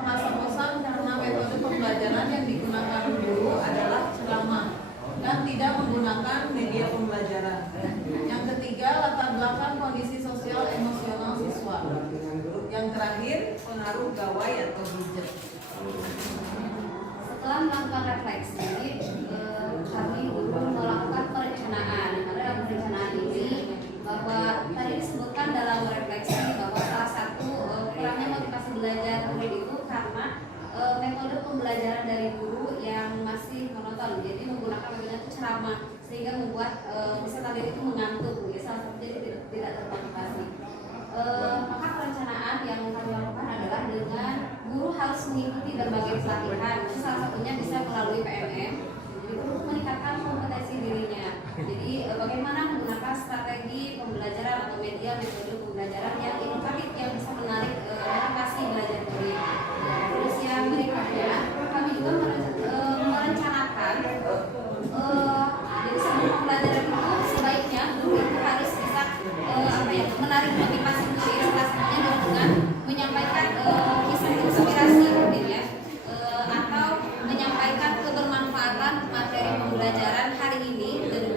merasa bosan karena metode pembelajaran yang digunakan guru adalah ceramah dan tidak menggunakan media pembelajaran. Yang ketiga, latar belakang kondisi sosial emosional siswa. Yang terakhir, pengaruh gawai atau gadget. Setelah melakukan refleksi, kami guru melakukan perencanaan. Dalam perencanaan ini bahwa tadi disebutkan dalam refleksi bahwa salah satu kurangnya motivasi belajar murid itu karena metode pembelajaran dari guru yang masih monoton, jadi menggunakan metode itu ceramah sehingga membuat peserta didik itu mengantuk, ya, salah satu jadi tidak termotivasi. Maka perencanaan yang kami lakukan adalah dengan guru harus mengikuti berbagai pelatihan, salah satunya bisa melalui PMM. Jadi guru meningkatkan kompetensi dirinya. Jadi bagaimana menggunakan strategi pembelajaran atau media metode pembelajaran yang inovatif yang bisa menarik motivasi belajar murid. Terus yang berikutnya kami juga merencanakan jadi sebelum pembelajaran itu sebaiknya guru itu harus bisa menarik motivasi murid, salah satunya dengan menyampaikan kisah inspirasi mungkin ya, atau menyampaikan kebermanfaatan materi pembelajaran hari ini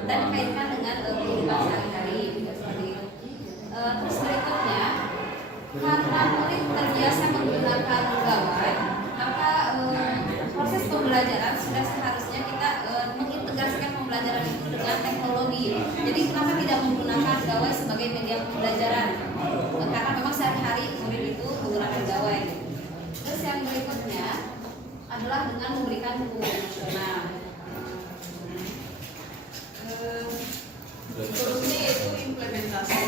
dan dikaitkan dengan kehidupan sehari-hari seperti itu. Terus berikutnya, karena murid terbiasa menggunakan gawai, maka proses pembelajaran sudah seharusnya kita mengintegrasikan pembelajaran itu dengan teknologi. Jadi kenapa tidak menggunakan gawai sebagai media pembelajaran? Karena memang sehari-hari murid itu menggunakan gawai. Terus yang berikutnya adalah dengan memberikan dukungan emosional. Terusnya yaitu implementasi.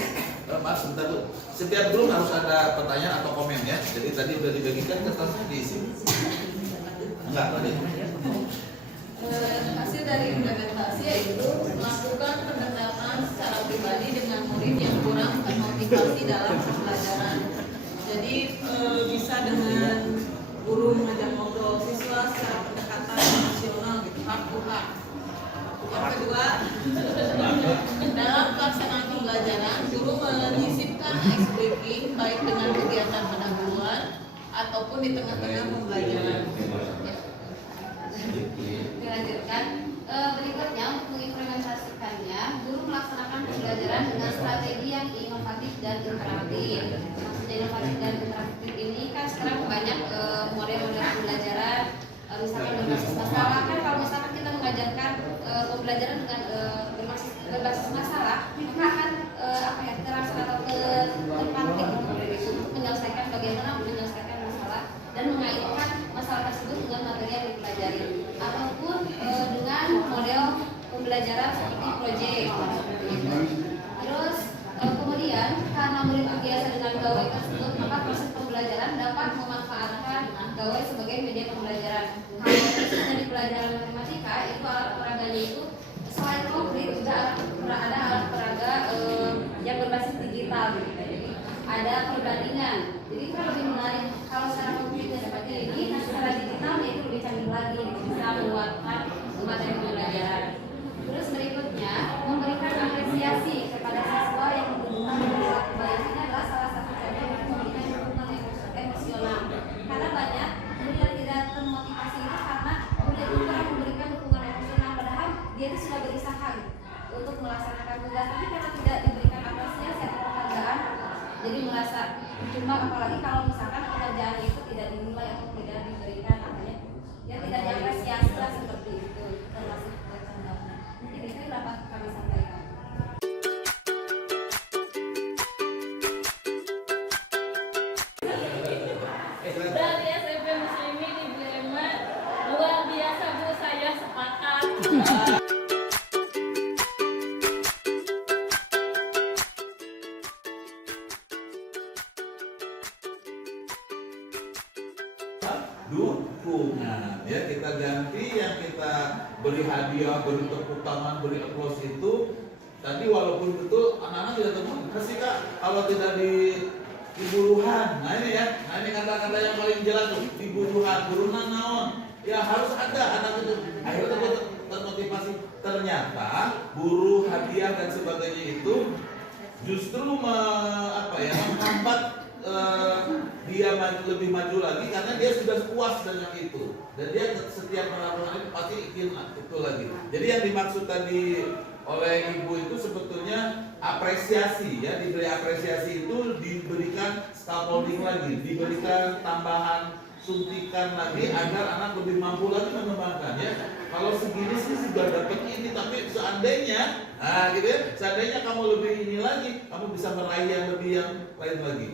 Maaf sebentar Bu, setiap guru harus ada pertanyaan atau komen ya. Jadi tadi udah dibagikan kertasnya diisi. Enggak tadi. Hasil dari implementasi yaitu melakukan pendekatan secara pribadi dengan murid yang kurang termotivasi dalam pembelajaran. Jadi bisa dengan guru mengajak ngobrol siswa secara pendekatan emosional gitu, heart to heart. Yang kedua, dalam pelaksanaan pembelajaran, guru menyisipkan ice breaking baik dengan kegiatan pendahuluan ataupun di tengah-tengah pembelajaran. Dilanjutkan, berikutnya untuk mengimplementasikannya, guru melaksanakan pembelajaran dengan strategi yang inovatif dan interaktif. Maksudnya inovatif dan interaktif ini kan sekarang banyak model-model pembelajaran, misalkan berbasis masalah. Kan kalau misalkan kita mengajarkan pembelajaran dengan berbasis masalah, maka akan terlaksana atau terpantik untuk menyelesaikan bagaimana menyelesaikan masalah dan mengaitkan masalah tersebut dengan materi yang dipelajari, ataupun dengan model pembelajaran seperti proyek. Terus kemudian karena murid terbiasa dengan gawai tersebut, maka proses pembelajaran dapat memanfaatkan gawai sebagai media pembelajaran. Kalau khususnya di pelajaran matematika, itu alat peraganya itu selain konkret juga ada alat peraga yang berbasis digital gitu. Jadi ada perbandingan. Jadi itu lebih menarik kalau secara konkretnya seperti ini, nah secara digitalnya itu lebih canggih lagi, bisa menguatkan materi pembelajaran. Terus berikutnya memberikan apresiasi kepada siswa yang membutuhkan perilaku baik. Ini adalah salah satu contoh memberikan dukungan emosional. Karena banyak murid yang tidak termotivasi itu karena murid itu kurang memberikan dukungan emosional, padahal dia itu sudah berusaha untuk melaksanakan tugas, tapi karena tidak diberikan apresiasi atau penghargaan, jadi merasa cuma, apalagi kalau misalkan pekerjaan itu tidak dinilai atau tidak diberikan katanya, ya tidak diapresiasi lah seperti itu, termasuk contohnya. Mungkin itu yang dapat kami sampaikan. Dari SMP Muslimin Ibu Eman, luar biasa Bu, saya sepakat. Dukungan ya, kita ganti yang kita beri hadiah, beri tepuk tangan, beri aplaus itu tadi walaupun betul anak-anak tidak termotivasi Kak kalau tidak diburuhan. Nah ini ya, nah ini kata-kata yang paling jelas tuh, diburuhan, buruhan naon ya, harus ada anak itu akhirnya termotivasi. Ternyata buruh, hadiah dan sebagainya itu justru menghambat dia lebih maju lagi karena dia sudah puas dengan itu dan dia setiap melakukan itu pasti ingin itu lagi. Jadi yang dimaksud tadi oleh ibu itu sebetulnya apresiasi ya, diberi apresiasi itu diberikan scaffolding lagi, diberikan tambahan suntikan lagi agar anak lebih mampu lagi mengembangkan ya. Kalau segini sih sudah dapat ini, tapi seandainya, nah gitu ya, seandainya kamu lebih ini lagi, kamu bisa meraih yang lebih yang lain lagi.